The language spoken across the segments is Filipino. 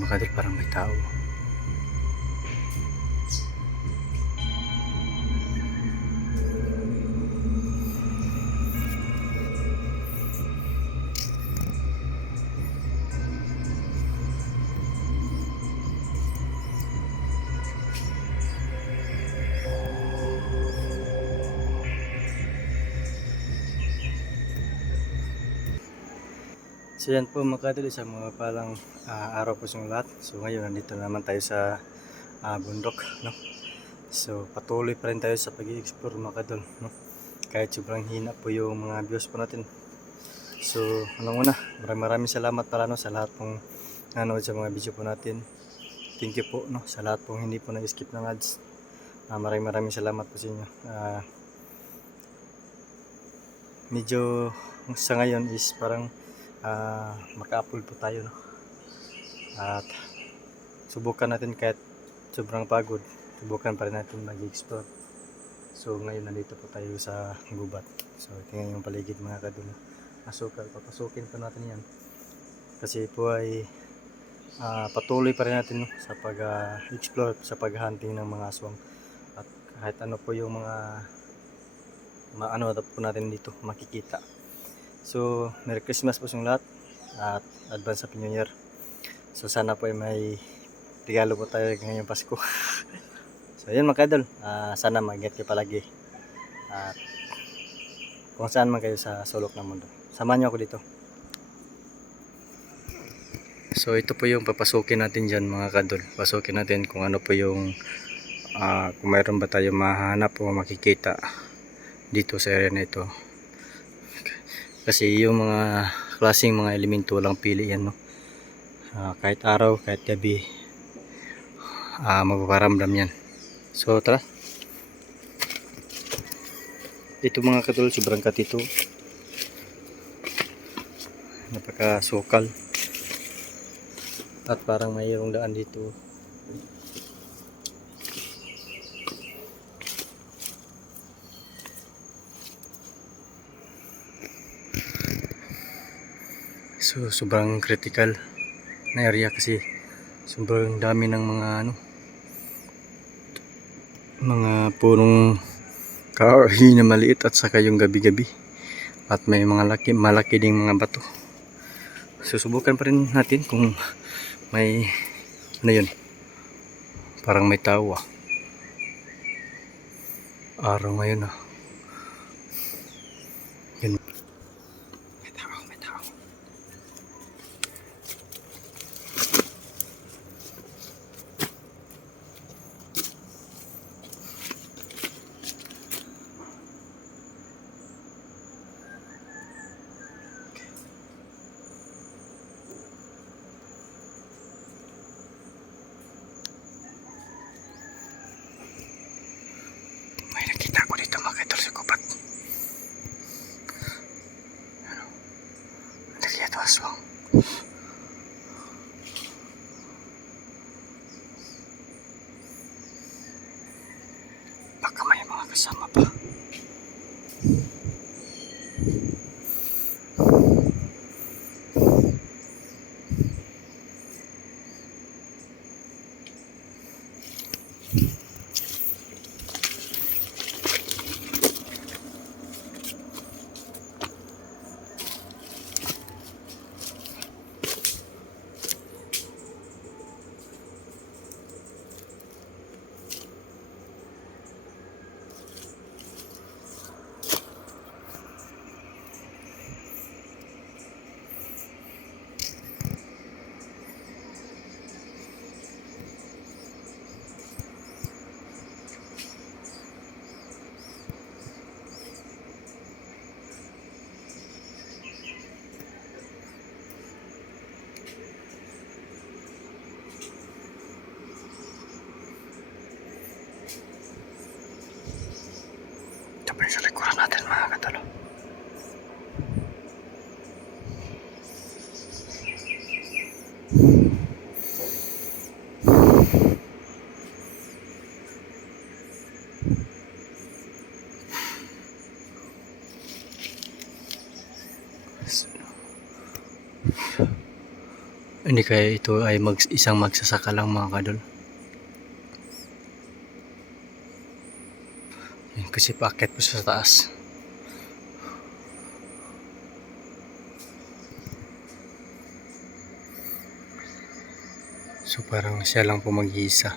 Makadil parang may tao. So yan po mga kadol, isang mga palang araw po sa lahat. So ngayon nandito naman tayo sa bundok, no? So patuloy pa rin tayo sa pag-i-explore mga kadol, no? Kahit sobrang hina po yung mga views po natin. So unang-una, maraming salamat pala, no, sa lahat pong nanood sa mga video po natin. Thank you po, no, sa lahat pong hindi po nag-skip ng ads. Maraming salamat po sa inyo. Medyo sa ngayon is parang maka-upload po tayo, no? At subukan natin kahit sobrang pagod, subukan pa rin natin mag-explore. So ngayon nandito po tayo sa gubat. So tingnan yung paligid mga kadol. Asukal, papasukin pa natin yan. Kasi po ay patuloy pa rin natin, no, sa pag-explore, sa pag-hunting ng mga aswang. At kahit ano po yung mga ano po natin dito makikita. So Merry Christmas po sa lahat at advance Happy New Year. So sana po ay may regalo po tayo ngayong Pasko. So yun mga kadol, sana mag-ingat kayo palagi. At kung saan man kayo sa sulok ng mundo, samahan nyo ako dito. So ito po yung papasukin natin dyan mga kadol. Pasukin natin kung ano po yung kung mayroon ba tayo mahanap o makikita dito sa area na ito. Kasi yung mga klaseng mga elemento walang pili yan, no? Kahit araw, kahit gabi, mapaparamdam yan. So tara. Ito mga kadol, sobrang katito, napakasukal, at parang mayroong daan dito. So sobrang critical na area kasi sobrang dami ng mga punong kahoy na maliit at saka yung gabi-gabi, at may mga malaki ding mga bato. Susubukan pa rin natin kung may ano yun, parang may tao. Araw ngayon yun. May tao. May nakita ko dito mga kadol sa gubat. Nakita ito aswang. Baka may mga kasama pa. Hindi kaya ito ay isang magsasaka lang mga kadol. Kasi paakyat po sa taas. So parang siya lang po mag-iisa.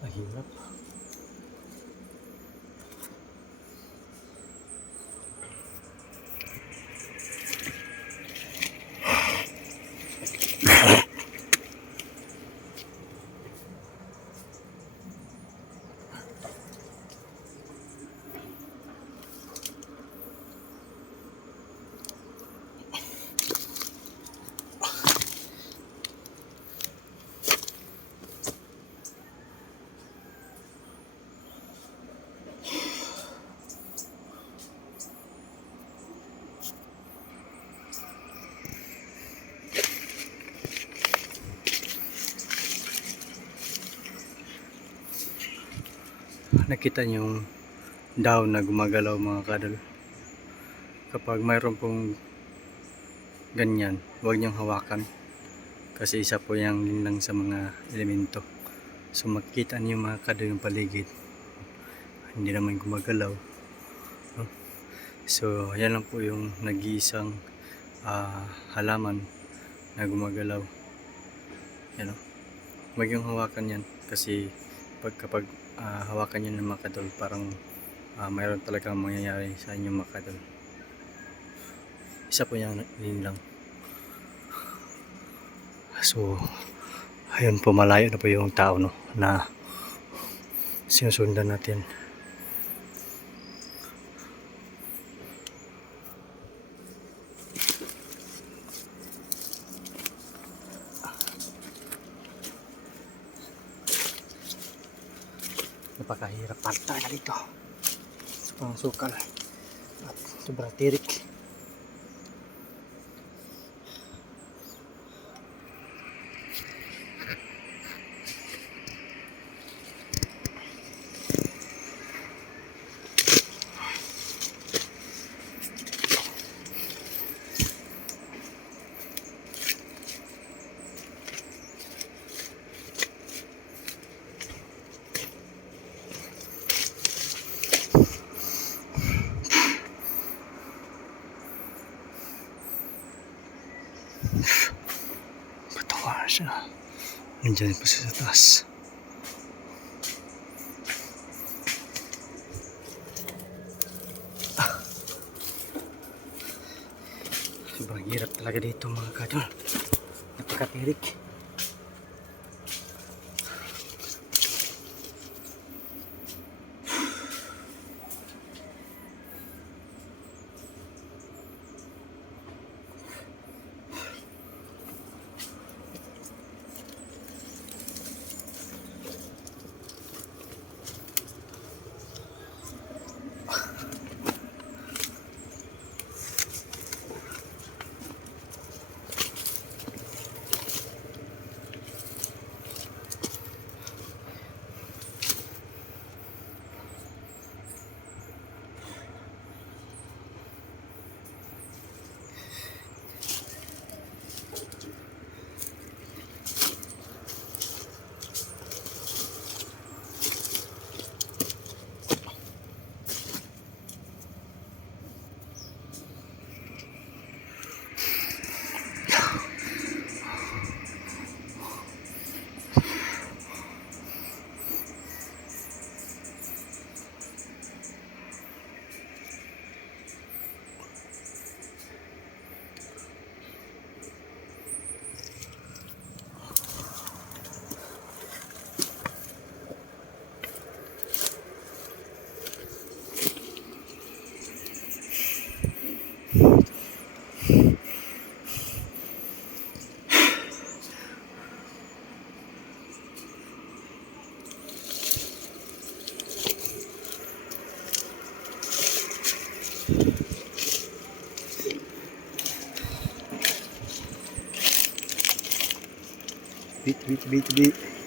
Mahirap. Nakita niyo yung daon na gumagalaw mga kadol. Kapag mayroon pong ganyan, huwag niyong hawakan kasi isa po yung linlang sa mga elemento. So makikita niyo mga kadol yung paligid, hindi naman gumagalaw, no? So yan lang po yung nag-iisang halaman na gumagalaw. Yan, no? Huwag niyong hawakan yan kasi kapag hawakan nyo ng mga kadol, parang mayroon talagang mangyayari sa inyong mga kadol. Isa po yung lang. So ayun po, malayo na po yung tao, no, na sinusundan natin. Napakahirap pantay na dito. Sobrang sukal at sobrang tirik. Patawa siya. Nandiyan pa siya sa taas. Sobrang hirap talaga dito mga kadol. Napakatirik. Bit, bit, bit, bit.